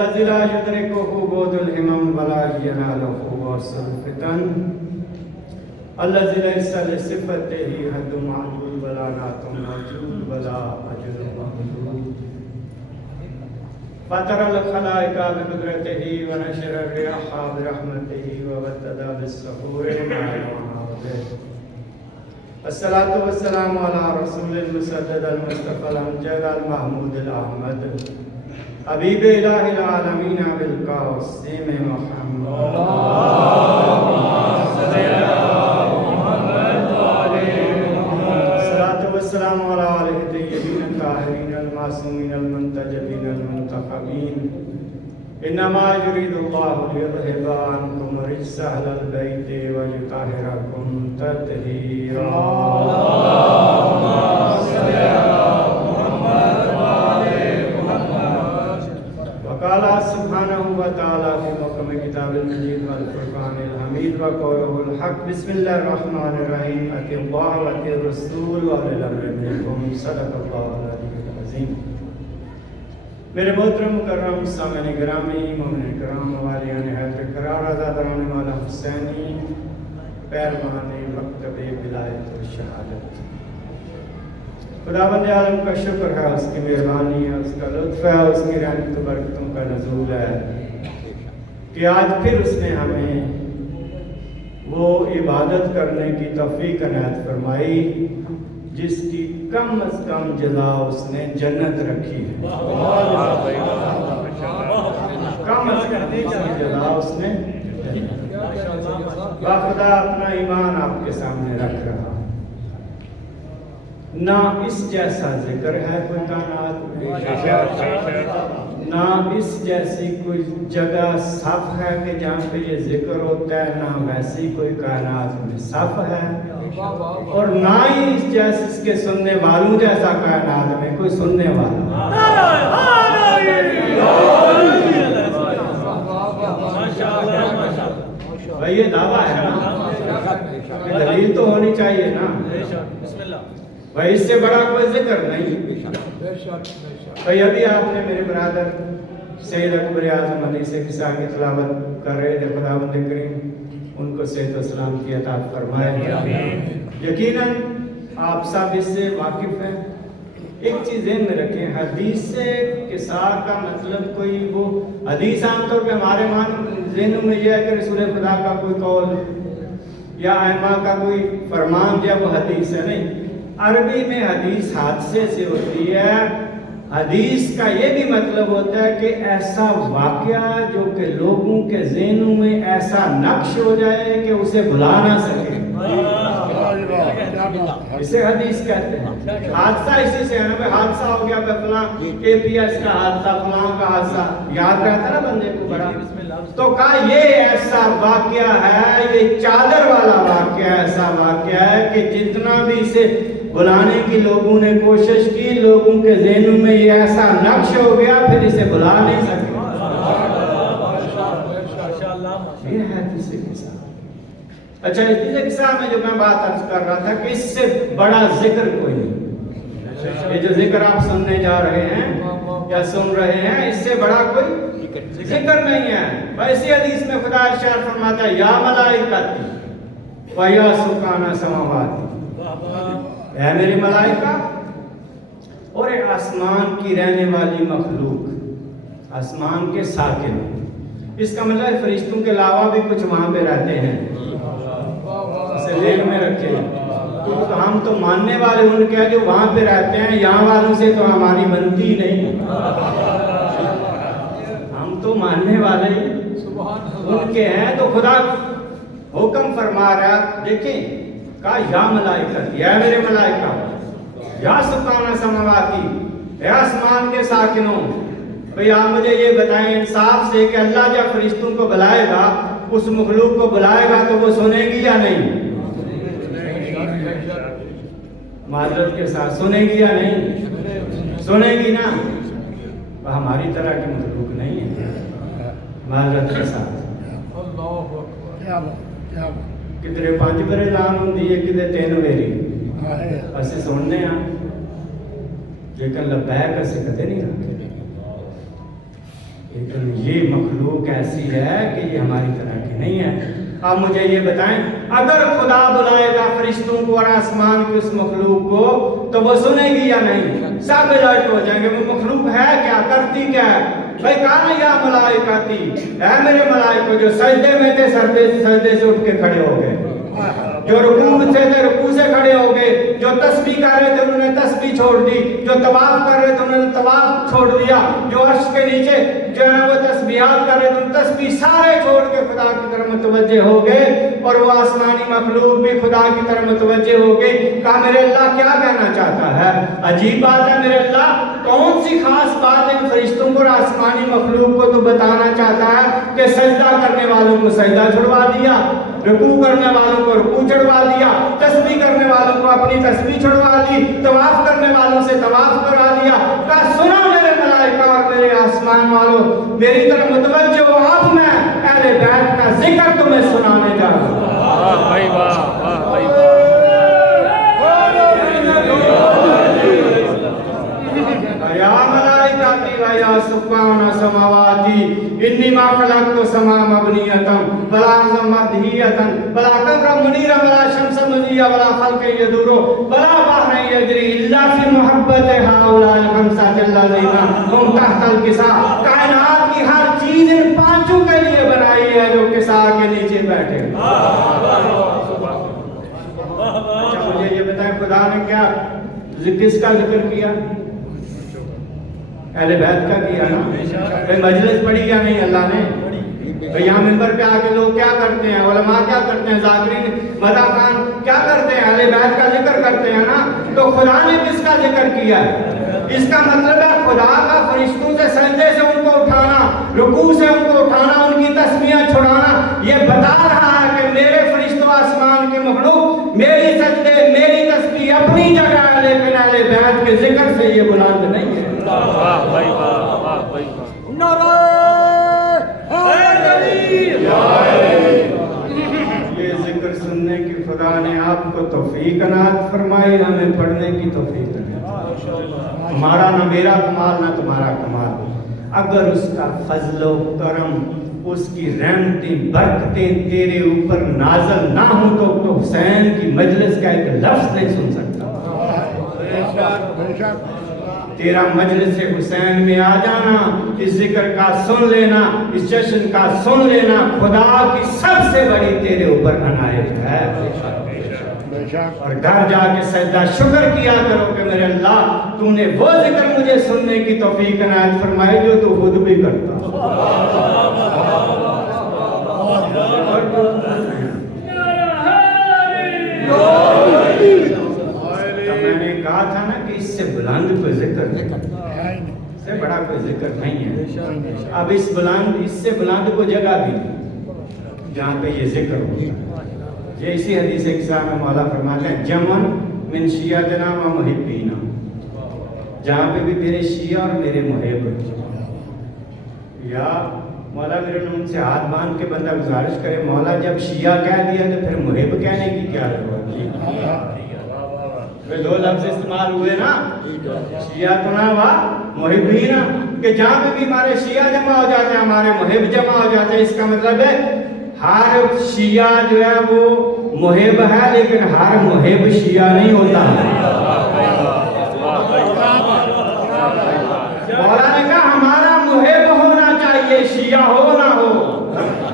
الذي لا يدركه بعد الهمم ولا يناله وصل الفتن الذي ليس لصفته حد معدود ولا نعت موجود ولا أجل ممدود فطر الخلائق بقدرته ونشر الرياح برحمته وابتدى بالسحور مع المعاوده الصلاة والسلام على رسول المسدد المصطفى الأمجد المحمود الأحمد حبیب الہ العالمین بالقاسم محمد الصلاة والسلام علی آلہ الطیبین الطاہرین المعصومین المنتجبین المنتخبین انما یرید اللہ لیذہب عنکم رجس اہل البیت ویطہرکم تطہیرا قال سبحانه وتعالى في محكم كتاب المجيد والفرقان الحميد وقوله الحق بسم الله الرحمن الرحيم أطيعوا الله وأطيعوا الرسول وأولي الأمر منكم صدق الله العلي العظيم. میرے محترم مکرم سامعین گرامی مومنین کرام والیان حیدر قرار آزادران والا حسینی پیروان مکتب ولایت و شہادت، خداوند عالم کا شکر ہے، اس کی مہربانی ہے، اس کا لطف ہے، اس کی رحمت و برکتوں کا نزول ہے کہ آج پھر اس نے ہمیں وہ عبادت کرنے کی توفیق عنایت فرمائی جس کی کم از کم جزا اس نے جنت رکھی ہے، کم از کم جزا اس نے باخدا اپنا ایمان آپ کے سامنے رکھ رہا. نہ اس جیسا ذکر ہے کوئی کائنات میں، نہ اس جیسی کوئی جگہ صف ہے کہ جہاں پہ یہ ذکر ہوتا ہے، نہ ویسی کوئی کائنات میں صف ہے، اور نہ ہی اس جیسے اس کے سننے والوں جیسا کائنات میں کوئی سننے والا. بھائی یہ دعویٰ ہے نا، دلیل تو ہونی چاہیے نا بھائی، اس سے بڑا کوئی ذکر نہیں. بھائی ابھی آپ نے میرے برادر سید اکبر اعظم حدیث قصہ کی تلاوت کر رہے تھے، خداوند کریم ان کو صحت و سلام کی عطا فرمائے. یقیناً آپ سب اس سے واقف ہیں. ایک چیز ذہن میں رکھیں، حدیث سے قصہ کا مطلب کوئی وہ حدیث عام طور پہ ہمارے ذہنوں میں یہ ہے کہ رسول خدا کا کوئی قول یا ائمہ کا کوئی فرمان یا وہ حدیث ہے، نہیں. عربی میں حدیث حادثے سے ہوتی ہے. حدیث کا یہ بھی مطلب ہوتا ہے کہ ایسا واقعہ جو کہ لوگوں کے ذہنوں میں ایسا نقش ہو جائے کہ اسے بھلا نہ سکے، اسے حدیث کہتے ہیں. حادثہ اسی سے ہے نا، بھائی حادثہ ہو گیا، فلاں اے پی ایس کا حادثہ، فلاں کا حادثہ یاد رہتا نا بندے کو بڑا. تو کہا یہ ایسا واقعہ ہے، یہ چادر والا واقعہ، ایسا واقعہ ہے کہ جتنا بھی اسے بلانے کی لوگوں نے کوشش کی، لوگوں کے ذہنوں میں یہ ایسا نقش ہو گیا پھر اسے بلا نہیں سکے. یہ ہے حدیث قصہ. اچھا، حدیث قصہ میں جو میں بات عرض کر رہا تھا کہ اس سے بڑا ذکر کوئی نہیں. یہ جو ذکر آپ سننے جا رہے ہیں یا سن رہے ہیں، اس سے بڑا کوئی ذکر نہیں ہے. ویسی حدیث میں خدا ارشاد فرماتا ہے یا ملائکتی و یا سکان سماواتی، اے میرے ملائکہ اور ایک آسمان کی رہنے والی مخلوق، آسمان کے ساکن. اس کا مطلب فرشتوں کے علاوہ بھی کچھ وہاں پہ رہتے ہیں، اسے ذہن میں رکھے. ہم تو ماننے والے ان کے ہیں جو وہاں پہ رہتے ہیں، یہاں والوں سے تو ہماری بنتی نہیں. ہم تو ماننے والے ان کے ہیں. تو خدا حکم فرما رہا، دیکھیں کہا یا ملائکہ، یا میرے ملائکہ، یا سکانہ سماواتی، اے آسمان کے ساکنوں. بھئی آپ مجھے یہ بتائیں انصاف سے کہ اللہ جب فرشتوں کو بلائے گا، اس مخلوق کو بلائے گا تو وہ سنے گی یا نہیں؟ معذرت کے ساتھ سنے گی یا نہیں؟ سنے گی نا. ہماری طرح کی مخلوق نہیں ہے، معذرت کے ساتھ. کدھر 5 بار اعلان ہوندی ہے، کدھر 3 باری اسے سننے ہیں، لیکن لبیک اسے کدے نہیں رکھے. لیکن یہ مخلوق ایسی ہے کہ یہ ہماری طرح کی نہیں ہے۔ اب مجھے یہ بتائیں، اگر خدا بلائے گا فرشتوں کو اور آسمان کی اس مخلوق کو تو وہ سنے گی یا نہیں؟ سب الرٹ ہو جائیں گے، وہ مخلوق ہے کیا، کرتی کیا ہے؟ بھائی کہاں یا ملائکتی، اے میرے ملائکو جو سجدے میں تھے سجدے سے اٹھ کے کھڑے ہو گئے، جو رکوع سے تھے رکوع سے کھڑے ہو گئے، جو تسبیح کر رہے تھے انہوں نے تسبیح چھوڑ دی، جو طواف کر رہے تھے انہوں نے طواف چھوڑ دیا، جو عرش کے نیچے جو ہے وہ تسبیحات کر رہے تھے تسبیح سارے چھوڑ کے خدا کی طرف متوجہ ہو گئے، اور وہ آسمانی مخلوق بھی خدا کی طرف متوجہ ہو گئی۔ کہا میرے اللہ کیا کہنا چاہتا ہے؟ عجیب بات ہے میرے اللہ، کون سی خاص بات ان فرشتوں کو اور آسمانی مخلوق کو تو بتانا چاہتا ہے کہ سجدہ کرنے والوں کو سجدہ چھڑوا دیا، رکوع کرنے والوں کو رکوع چھڑوا دیا، تسبیح کرنے والوں کو اپنی تسبیح چھڑوا دی، طواف کرنے والوں سے طواف کرا دیا۔ کہا سنا میرے ملائکہ اور میرے آسمان والوں، میری طرف متوجہ ہو، اب میں اہل بیت کا ذکر تمہیں سنانے جا رہا ہوں۔ واہ بھائی واہ، واہ بھائی واہ۔ یا ملائکتی و یا سکان سماواتی انی ما خلقت سما مبنیتم بلا ارض مدہیتم بلا قمر منیرا بلا شمس مضیہ بلا خلق یدورو بلا بحر یجری الا فی محبت ہؤلاء الخمسۃ الذین هم تحت الکساء۔ کائنات کی ہر چیز ان پانچوں کے لیے بنائی ہے جو کساء کے نیچے بیٹھے۔ اچھا مجھے یہ بتائیں خدا نے کیا کس کا ذکر کیا؟ اہل بیت کا کیا نا۔ مجلس پڑھی یا نہیں اللہ نے؟ یہاں منبر پہ آ کے لوگ کیا کرتے ہیں، علماء کیا کرتے ہیں، ذاکرین مدح خان کیا کرتے ہیں، اہل بیت کا ذکر کرتے ہیں نا۔ تو خدا نے کس کا ذکر کیا ہے؟ اس کا مطلب ہے خدا کا فرشتوں سے سجدے سے ان کو اٹھانا، رکوع سے ان کو اٹھانا، ان کی تسبیحاں چھڑانا، یہ بتا رہا ہے کہ میرے فرشتوں آسمان کے مخلوق میری سجدے میری تسبیح اپنی جگہ ہے، لیکن اہل بیت کے ذکر سے یہ بلند نہیں ہے۔ واہ بھائی واہ، واہ بھائی واہ۔ نعرہ حیدری، یہ ذکر سننے کی خدا نے آپ کو توفیق عنایت فرمائی، ہمیں پڑھنے کی توفیق عنایت۔ ہمارا نہ میرا کمال نہ تمہارا کمال، اگر اس کا فضل و کرم اس کی رحمتیں برکتیں تیرے اوپر نازل نہ ہوں تو حسین کی مجلس کا ایک لفظ نہیں سن سکتا۔ تیرا مجلس حسین میں آ جانا، اس ذکر کا سن لینا، اس جشن کا سن لینا، خدا کی سب سے بڑی تیرے اوپر عنایت ہے۔ اور گھر جا کے سجدہ شکر کیا کرو کہ میرے اللہ تو نے وہ ذکر مجھے سننے کی توفیق عنایت فرمائی جو تو خود بھی کرتا۔ میں نے کہا تھا نا کہ اس سے بلند کوئی ذکر نہیں، اس سے بڑا کوئی ذکر نہیں ہے۔ اب اس سے بلند کو جگہ بھی جہاں پہ یہ ذکر ہوتا ہے۔ یہ اسی حدیث اقصا میں مولا فرماتے ہیں جمن من شیعتنا و محبینا، جہاں پہ بھی میرے شیعہ اور میرے محب، یا مولا میرے ان سے ہاتھ باندھ کے بندہ گزارش کرے مولا جب شیعہ کہہ دیا تو پھر محب کہنے کی کیا ضرورت تھی؟ دو لفظ استعمال ہوئے نا، شیعہ تو نہ ہوا محبینا، کہ جہاں پہ بھی ہمارے شیعہ جمع ہو جاتے ہیں ہمارے محب جمع ہو جاتے ہیں۔ اس کا مطلب ہے ہر شیعہ جو ہے وہ محب ہے، لیکن ہر محب شیعہ نہیں ہوتا۔ مولا نے کہا ہمارا محب ہونا چاہیے، شیعہ ہو نہ ہو۔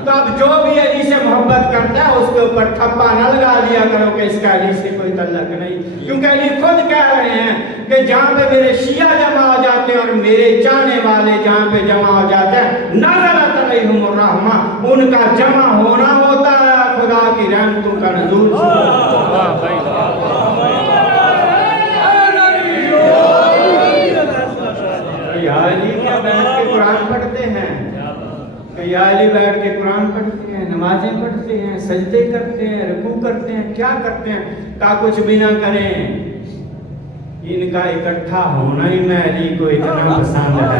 تو اب جو بھی علی سے محبت کرتا ہے اس کے اوپر تھپا نہ لگا دیا کرو کہ اس کا علی سے کوئی تعلق نہیں، کیونکہ علی خود کہہ رہے ہیں کہ جہاں پہ میرے شیعہ جمع ہو جاتے ہیں اور میرے چاہنے والے جہاں پہ جمع ہو جاتے ہیں نزلت علیہم الرحمہ، ان کا جمع ہونا ہوتا ہے خدا کی رحمتوں کا نزول۔ یا علی کیا بیٹھ کے قرآن پڑھتے ہیں، یا علی بیٹھ کے قرآن پڑھتے ہیں، نمازیں پڑھتے ہیں، سجدے کرتے ہیں، رکوع کرتے ہیں، کیا کرتے ہیں؟ کا کچھ بھی نہ کریں، ان کا اکٹھا ہونا ہی میں علی کو اتنا پسند ہے،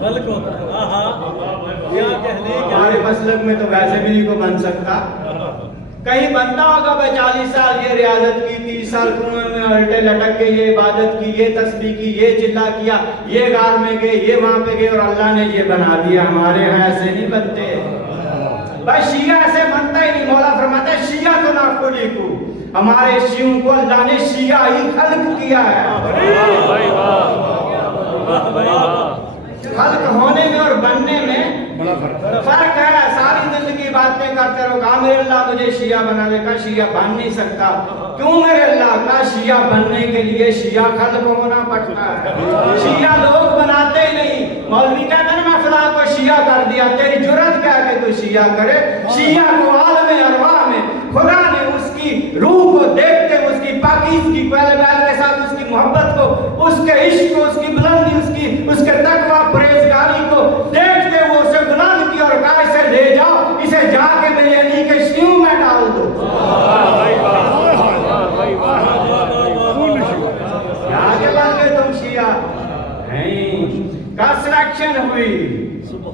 خلق ہوتا ہے کیا کہنے ہمارے مسلک میں تو ویسے بھی نہیں کو بن سکتا. کہیں بنتا ہوگا بھائی 40 سال یہ ریاضت کی، 30 سال کنویں میں الٹے لٹک کے یہ عبادت کی، یہ تسبیح کی، یہ چلا کیا، یہ غار میں گئے، یہ وہاں پہ گئے اور اللہ نے یہ بنا دیا. ہمارے ہاں ایسے نہیں بنتے بھائی. شیعہ ایسے بنتا ہی نہیں. مولا فرماتا ہے شیعہ تو نہ کھولی کو، ہمارے شیعوں کو اللہ نے شیعہ ہی خلق کیا ہے. واہ بھائی واہ، واہ بھائی واہ. خلق ہونے میں اور بننے میں بڑا فرق. فرق ہے. ساری زندگی باتیں کرتے رہو، کہا میرے اللہ مجھے شیعہ بنا دے. کہا شیعہ بن نہیں سکتا. کیوں میرے اللہ؟ کہا شیعہ بننے کے لیے شیعہ خلق ہونا پڑتا ہے. شیعہ لوگ بناتے ہی نہیں. مولوی کہتا ہے میں فلاں کو شیعہ کر دیا، تیری جرت کیا کہ تو شیعہ کرے؟ شیعہ کو عالم ارواح میں خدا نے اس کی روح کو دیکھتے، اس کی پاکیزگی کو، اہل بیت کے ساتھ اس کی محبت کو، اس کے عشق کو، اس کی بلندی، اس کے تقویٰ پرہیزگاری کو دیکھتے وہ اسے بلند کیا اور کہا اسے لے جاؤ، اسے جا کے میرے علی کے شیوں میں ڈال دو. آگے بڑھ گئے تم شیعہ نہیں. کا سلیکشن ہوئی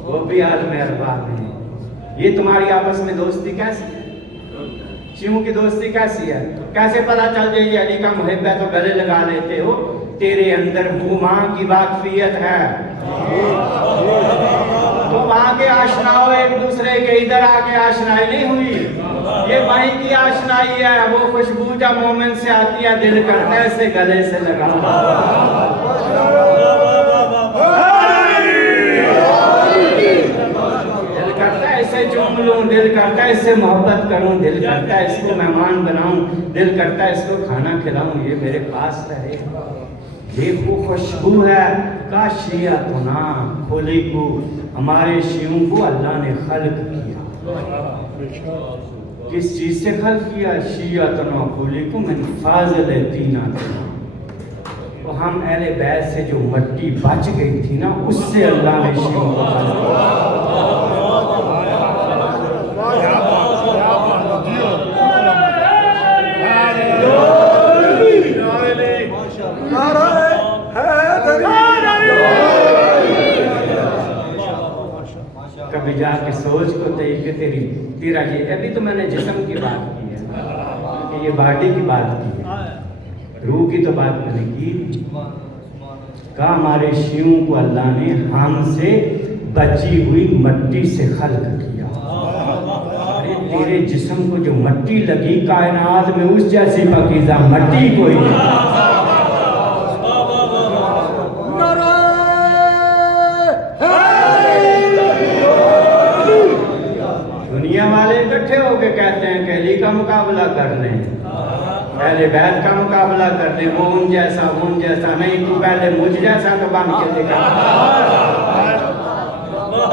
وہ بھی عالم ارواح میں. یہ تمہاری آپس میں دوستی کیسی ہے؟ شیعوں کی دوستی کیسی ہے؟ کیسے پتا چل جائے یہ علی کا محب ہے تو گلے لگا لیتے ہو؟ تیرے اندر وہ ماں کی واقفیت ہے. تو وہاں کے آشنا ہو ایک دوسرے کے، ادھر آ کے آشنائی نہیں ہوئی. یہ بھائی کی آشنائی ہے. وہ خوشبو جب مومن سے آتی ہے دل کرتا ہے اسے گلے سے لگا. اسے چوم لوں، دل کرتا ہے اس سے محبت کروں، دل کرتا ہے اس کو مہمان بناؤں، دل کرتا ہے اس کو کھانا کھلاؤں، یہ میرے پاس رہے. یہ وہ خوشبو ہے. کا شیعہ تو نہ کھولی کو، ہمارے شیعوں کو اللہ نے خلق کیا. کس چیز سے خلق کیا؟ شیعہ تو نہ کھولی کو من فاضل تینا. تو ہم اہل بیت سے جو مٹی بچ گئی تھی نا اس سے اللہ نے شیعوں کو خلق کیا. کبھی جا کے سوچ کو کہ تیرا یہ ابھی تو میں نے جسم کی بات کی ہے کہ یہ باڈی کی بات کی ہے، روح کی تو بات میں نے کی. کہا ہمارے شیعوں کو اللہ نے ہم سے بچی ہوئی مٹی سے خلق کیا. ارے تیرے جسم کو جو مٹی لگی کائنات میں اس جیسی پاکیزہ مٹی کوئی نہیں. دنیا والے اکٹھے ہو کے کہتے ہیں کہ علی کا مقابلہ کر لیں، اہل بیت کا مقابلہ کر لیں، وہ ان جیسا ان جیسا نہیں، تو پہلے مجھ جیسا تو بن کے دکھا.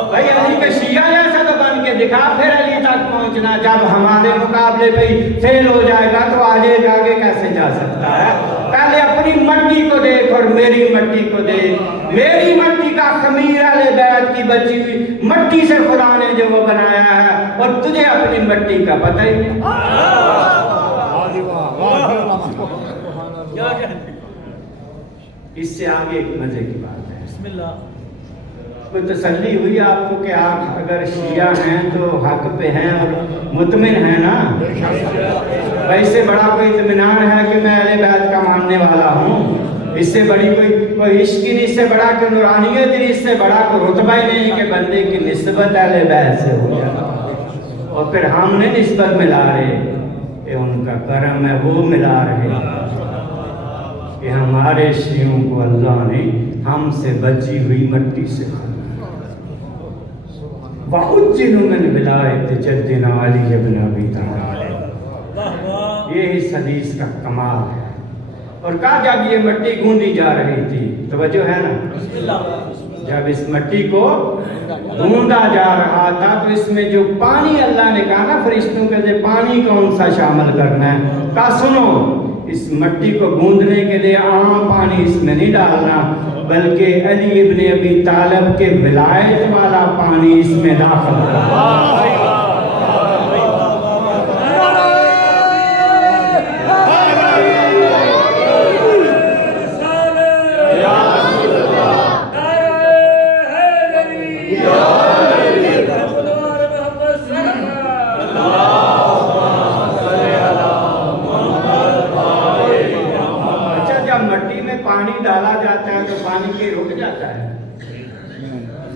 بھائی علی کے شیعہ جیسا تو بن کے دکھا، پھر علی تک پہنچنا. جب ہمارے مقابلے پہ فیل ہو جائے گا تو آگے کیسے جا سکتا ہے؟ پہلے اپنی مٹی کو دیکھ اور میری مٹی کو دیکھ. میری مٹی کا خمیر اہل بیت کی بچی ہوئی مٹی سے خدا نے جو وہ بنایا ہے، اور تجھے اپنی مٹی کا پتہ ہی نہیں. اس سے آگے ایک مزے کی بات ہے. بسم اللہ. کوئی تسلی ہوئی آپ کو کہ آپ اگر شیعہ ہیں تو حق پہ ہیں اور مطمئن ہیں نا؟ بھائی اس سے بڑا کوئی اطمینان ہے کہ میں اہل بیت کا ماننے والا ہوں. اس سے بڑی کوئی عشق ہی نہیں، اس سے بڑا کوئی نورانیت نہیں، اس سے بڑا کوئی رتبہ ہی نہیں کہ بندے کی نسبت اہل بیت سے ہو جائے. اور پھر ہم نے نسبت ملا رہے کہ ان کا کرم ہے، وہ ملا رہے کہ ہمارے شیعوں کو اللہ نے ہم سے بچی ہوئی مٹی سے خلق. وَأُجِّلُ مِنْ وِلَایَتِ جَدِّنَا عَلِيِّ بْنِ أَبِي طَالِبٍ. یہ اس حدیث کا کمال ہے. اور کہا جب یہ مٹی گوندی جا رہی تھی، توجہ ہے نا، جب اس مٹی کو گوندا جا رہا تھا تو اس میں جو پانی اللہ نے کہا نا فرشتوں کے لیے پانی کون سا شامل کرنا ہے، کہا سنو اس مٹی کو گوندنے کے لیے عام پانی اس میں نہیں ڈالنا، بلکہ علی ابن ابی طالب کے ولایت والا پانی اس میں داخل کرنا.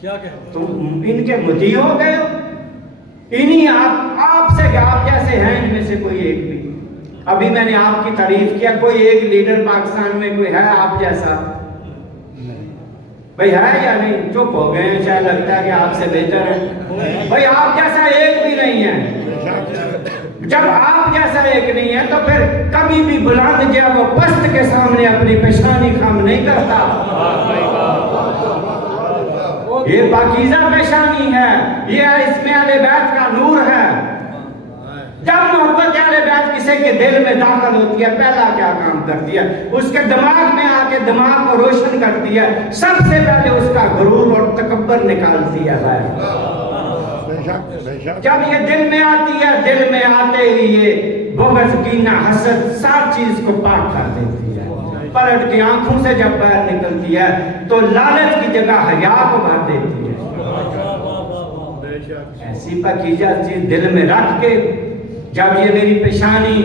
کیا کہتے تم ان کے مطیع ہو گئے ہو؟ انہی آپ سے کہ آپ جیسے ہیں ان میں سے کوئی ایک بھی. ابھی میں نے آپ کی تعریف کیا, کوئی ایک لیڈر پاکستان میں کوئی ہے آپ جیسا؟ بھائی ہے یا نہیں؟ چپ ہو گئے ہیں, شاید لگتا ہے کہ آپ سے بہتر ہے. بھائی آپ جیسا ایک بھی نہیں ہے. جب آپ جیسا ایک نہیں ہے تو پھر کبھی بھی بلند جو وہ پست کے سامنے اپنی پیشانی خم نہیں کرتا. یہ پاکیزہ پیشانی ہے, یہ اس میں اہل بیت کا نور ہے. جب محبت اہل بیت کسی کے دل میں داخل ہوتی ہے, پہلا کیا کام کرتی ہے؟ اس کے دماغ میں آ کے دماغ کو روشن کرتی ہے. سب سے پہلے اس کا غرور اور تکبر نکالتی ہے. جب یہ دل میں آتی ہے, دل میں آتے ہی یہ بغض, کینہ, حسد ساری چیز کو پاک کر دیتی ہے. پلٹ کے آنکھوں سے جب باہر نکلتی ہے تو لالچ کی جگہ حیا کو بھر دیتی ہے. ایسی پاکیزہ چیز دل میں رکھ کے جب یہ میری پیشانی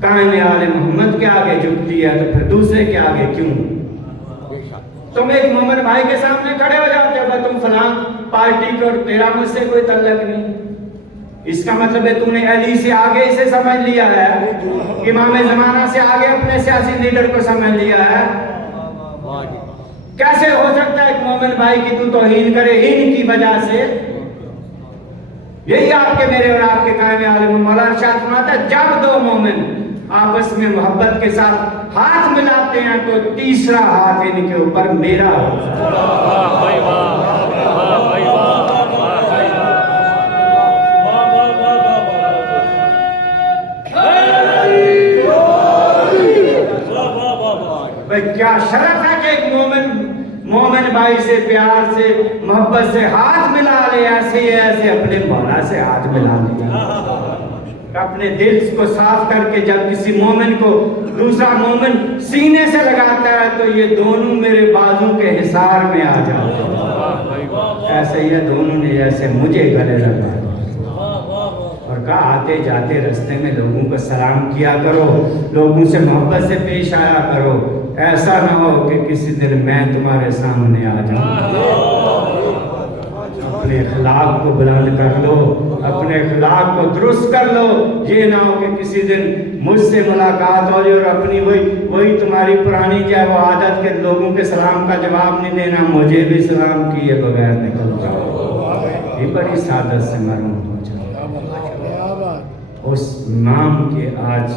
قائم آل محمد کے آگے جھکتی ہے تو پھر دوسرے کے آگے کیوں؟ تم ایک مومن بھائی کے سامنے کھڑے ہو جاتے ہو, تم فلاں پارٹی کو, تیرا مجھ سے کوئی تعلق نہیں. اس کا مطلب ہے تم نے علی سے آگے اسے سمجھ لیا ہے, امام زمانہ سے آگے اپنے سیاسی لیڈر کو سمجھ لیا ہے. کیسے ہو سکتا ہے ایک مومن بھائی کی تو توہین کرے ان کی وجہ سے؟ یہی آپ کے میرے اور آپ کے قائم عالم مولانا ارشاد فرماتا ہے, جب دو مومن آپس میں محبت کے ساتھ ہاتھ ملاتے ہیں تو تیسرا ہاتھ ان کے اوپر میرا ہوتا ہے. کیا شرف ہے کہ ایک مومن بھائی سے پیار سے محبت سے ہاتھ ملا لے, ایسے اپنے مولا سے ہاتھ ملا لے. اپنے دل کو صاف کر کے جب کسی مومن کو دوسرا مومن سینے سے لگاتا ہے تو یہ دونوں میرے بازو کے حصار میں آ جاتے ہیں. ایسے یہ دونوں نے جیسے مجھے گلے لگا اور کہا آتے جاتے رستے میں لوگوں کو سلام کیا کرو, لوگوں سے محبت سے پیش آیا کرو. ایسا نہ ہو کہ کسی دن میں تمہارے سامنے آ جاؤں. اپنے اخلاق کو بلند کر لو, اپنے اخلاق کو درست کر لو. یہ نہ ہو کہ کسی دن مجھ سے ملاقات ہو جائے اور اپنی وہی تمہاری پرانی جو ہے وہ عادت کے لوگوں کے سلام کا جواب نہیں دینا, مجھے بھی سلام کیے بغیر نکل جاؤ. یہ بڑی سعادت سے محروم ہو جاؤ. اس امام کی آج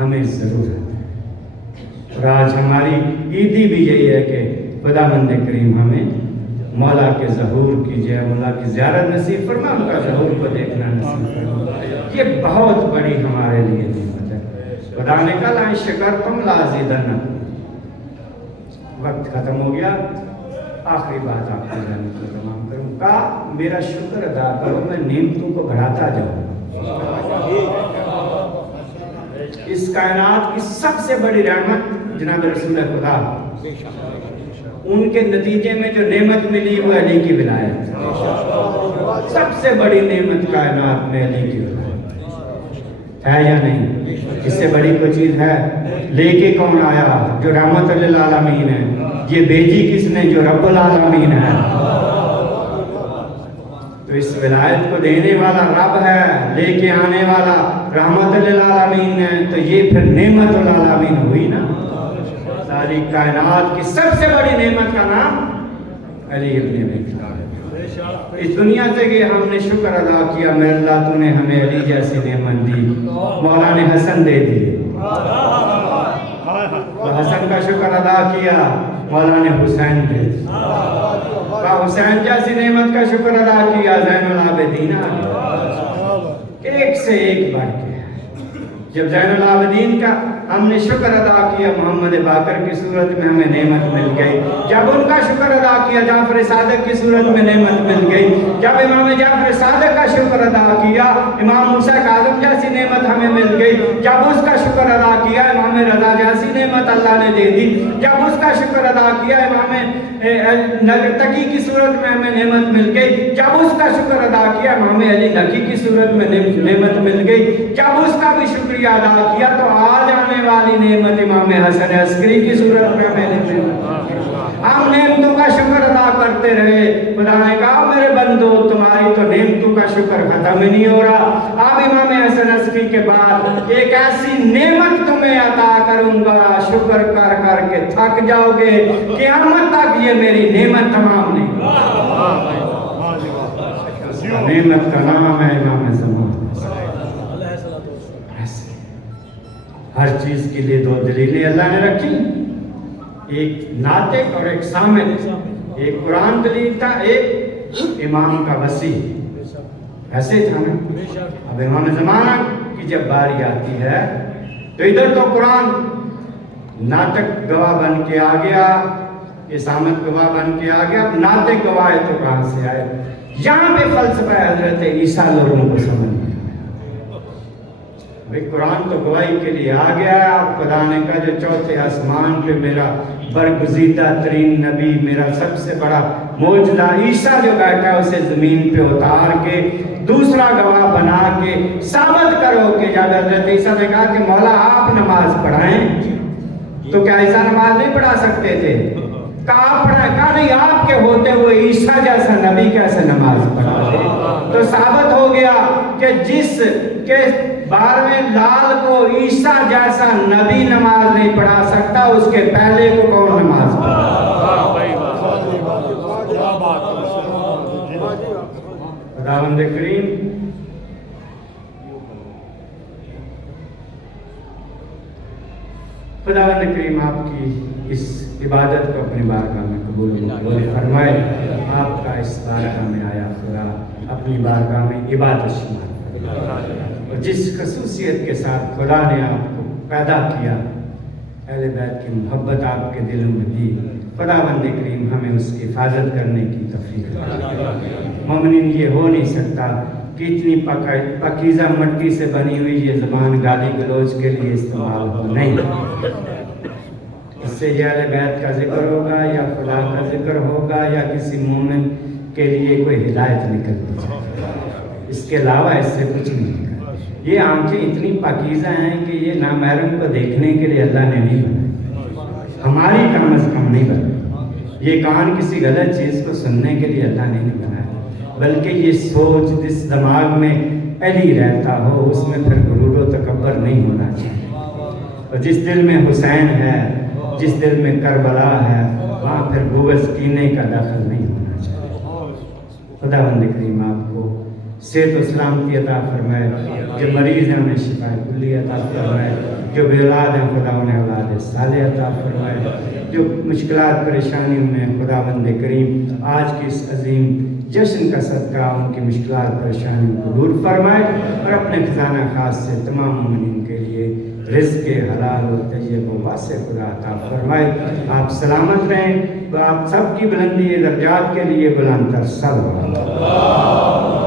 ہمیں ضرورت ہے. اور آج ہماری عیدی بھی یہی ہے کہ خداوند کریم ہمیں مولا کے ظہور کیجئے, مولا کی زیارت نصیب فرما, ان کا ظہور کو دیکھنا نصیب فرما. یہ بہت بڑی ہمارے لیے نعمت ہے. خدا نے کہا لئن شکرتم لازیدنکم. وقت ختم ہو گیا, آخری بات آپ کو جانے کو تمام کروں. کہا میرا شکر ادا کرو, میں نعمتوں کو بڑھاتا جاؤں. اس کائنات کی سب سے بڑی رحمت جناب رسول خدا, ان کے نتیجے میں جو نعمت ملی وہ علی کی ولایت. سب سے بڑی نعمت کائنات میں علی کی ولایت ہے یا نہیں؟ اس سے بڑی کوئی چیز ہے؟ لے کے کون آیا؟ جو رحمت للعالمین ہے. یہ بھیجی کس نے؟ جو رب العالمین ہے. تو اس ولایت کو دینے والا رب ہے, لے کے آنے والا رحمت للعالمین ہے. تو یہ پھر نعمت العالمین ہوئی نا. ساری کائنات کی سب سے بڑی نعمت کا نام علی ابن ابی طالب. اس دنیا سے کہ ہم نے شکر ادا کیا, میرے اللہ تو نے ہمیں علی جیسی نعمت دی. مولا نے حسن دے دی, تو حسن کا شکر ادا کیا, مولا نے حسین دے دی. حسین جیسی نعمت کا شکر ادا کیا, زین العابدین آ گیا. ایک سے ایک بڑھ کے. جب زین العابدین کا ہم نے شکر ادا کیا, محمد باقر کی صورت میں ہمیں نعمت مل گئی. جب ان کا شکر ادا کیا, جعفر صادق کی صورت میں نعمت مل گئی. جب امام جعفر صادق کا شکر ادا کیا, امام موسیٰ کاظم جیسی نعمت ہمیں مل گئی. جب اس کا شکر ادا کیا, امام رضا جیسی نعمت اللہ نے دے دی. جب اس کا شکر ادا کیا, امام تقی کی صورت میں ہمیں نعمت مل گئی. جب اس کا شکر ادا کیا, امام علی نقی کی صورت میں نعمت مل گئی. جب اس کا بھی شکریہ ادا کیا تو آج آنے والی نعمت امام حسن عسکری کی صورت میں ہمیں نعمت. ہم نعمتوں کا شکر ادا کرتے رہے. خدا نے کہا میرے بندو تمہاری تو نعمتوں کا شکر ختم ہی نہیں ہو رہا. اب امام حسن عسکری کے بعد ایک ایسی نعمت تمہیں عطا کروں گا, شکر کر کر کے تھک جاؤ گے, قیامت تک یہ میری نعمت تمام نہیں. نعمت کا نام ہے امام زمان. ہر چیز کے لیے دو دلیلیں اللہ نے رکھی, ایک ناطق اور ایک سامع. ایک قرآن دلیل تھا, ایک امام کا وسیع. ایسے تھا نا. اب امام زمانہ کی جب باری آتی ہے تو ادھر تو قرآن ناطق گواہ بن کے آ گیا, یہ سامت گواہ بن کے آ گیا. اب ناطق گواہ ہے تو کہاں سے آئے؟ یہاں پہ فلسفہ حضرت عیسیٰ لوگوں کو سمجھ نہیں آیا. بھئی قرآن تو گواہی کے لیے آ گیا ہے. اب خدا نے کہا جو چوتھے آسمان پہ میرا برگزیدہ ترین نبی, میرا سب سے بڑا معجزہ عیسیٰ جو بیٹھا ہے, اسے زمین پہ اتار کے دوسرا گواہ بنا کے ثابت کرو کہ جب حضرت عیسیٰ نے کہا کہ مولا آپ نماز پڑھائیں, تو کیا عیسیٰ نماز نہیں پڑھا سکتے تھے؟ کہا پڑھا, کہا نہیں آپ کے ہوتے ہوئے عیسیٰ جیسا نبی کیسے نماز پڑھا دے. تو ثابت ہو گیا کہ جس کے 12ویں لال کو عیسیٰ جیسا نبی نماز نہیں پڑھا سکتا, اس کے پہلے کو کون نماز پڑھا. خداوند کریم خداوند کریم آپ کی اس عبادت کو اپنی بارگاہ میں قبول فرمائے. آپ کا اس بارگاہ میں آیا خدا اپنی بارگاہ میں عبادت شمار فرمائے. اور جس خصوصیت کے ساتھ خدا نے آپ کو پیدا کیا, اہل بیت کی محبت آپ کے دلوں میں دی, خداوند کریم ہمیں اس کی حفاظت کرنے کی توفیق عطا. مومنین یہ ہو نہیں سکتا کہ اتنی پاکیزہ مٹی سے بنی ہوئی یہ زبان گالی گلوچ کے لیے استعمال ہو. نہیں, اس سے یا اہل بیت کا ذکر ہوگا, یا خدا کا ذکر ہوگا, یا کسی مومن کے لیے کوئی ہدایت نکلتی جائے. اس کے علاوہ اس سے کچھ نہیں ہوگا. یہ آنکھیں اتنی پاکیزہ ہیں کہ یہ نامحرم کو دیکھنے کے لیے اللہ نے نہیں بنائی, ہماری کم از کم نہیں بنائی. یہ کان کسی غلط چیز کو سننے کے لیے اللہ نے نہیں بنایا, بلکہ یہ سوچ جس دماغ میں علی رہتا ہو, اس میں پھر غرور و تکبر نہیں ہونا چاہیے. اور جس دل میں حسین ہے, جس دل میں کربلا ہے, وہاں پھر بغض کینے کا داخل نہیں ہونا چاہیے. خداوند کریم آپ کو صحت و سلامتی عطا فرمائے. جو مریض ہیں انہیں شفا کلی عطا فرمائے. جو بے اولاد ہیں خدا انہیں اولاد صالح عطا فرمائے. جو مشکلات پریشانیوں میں خداوند کریم آج کی اس عظیم جشن کا صدقہ ان کی مشکلات پریشانیوں کو دور فرمائے, اور اپنے خزانہ خاص سے تمام مومنین کے لیے رزق حلال و طیب و واسع خدا عطا فرمائے. آپ سلامت رہیں. تو آپ سب کی بلندی درجات کے لیے بلند تر صلوات.